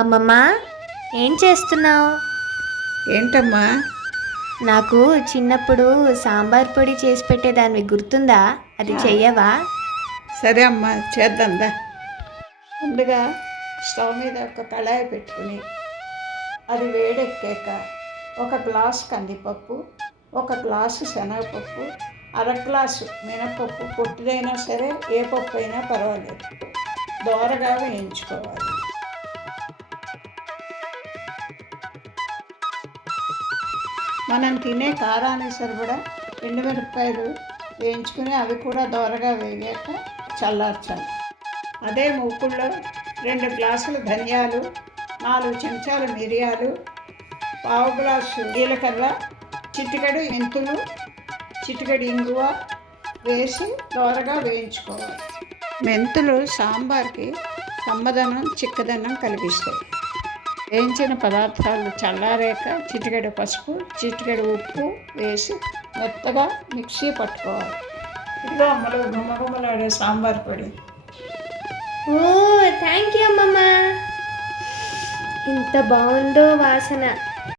అమ్మమ్మ, ఏం చేస్తున్నావు? ఏంటమ్మా? నాకు చిన్నప్పుడు సాంబార్ పొడి చేసి పెట్టేదానివి గుర్తుందా? అది చెయ్యవా? సరే అమ్మా, చేద్దాందా. ముందుగా స్టవ్ మీద ఒక కళాయి పెట్టుకుని అది వేడెక్కాక ఒక గ్లాసు కందిపప్పు, ఒక గ్లాసు శనగపప్పు, అర గ్లాసు మినపప్పు, పొట్టిదైనా సరే ఏ పప్పు అయినా పర్వాలేదు, దోరగా వేయించుకోవాలి. మనం తినే కారానికి సరిపడా ఎండుమిరపకాయలు వేయించుకుని అవి కూడా దోరగా వేగాక చల్లార్చాలి. అదే మూకుల్లో 2 గ్లాసులు ధనియాలు, 4 చెంచాలు మిరియాలు, పావు గ్లాసు జీలకర్ర, చిటికెడు మెంతులు, చిటికెడు ఇంగువ వేసి దోరగా వేయించుకోవాలి. మెంతులు సాంబార్కి కమ్మదనం, చిక్కదనం కలిగిస్తాయి. వేయించిన పదార్థాలు చల్లారాక చిటికెడు పసుపు, చిటికెడు ఉప్పు వేసి మెత్తగా మిక్సీ పట్టుకోవాలి. ఇదిగో అమ్మలు గుమ్మగుమ్మలాడే సాంబార్ పొడి. ఓ, థ్యాంక్ యూ అమ్మమ్మ. ఇంత బాగుందో వాసన.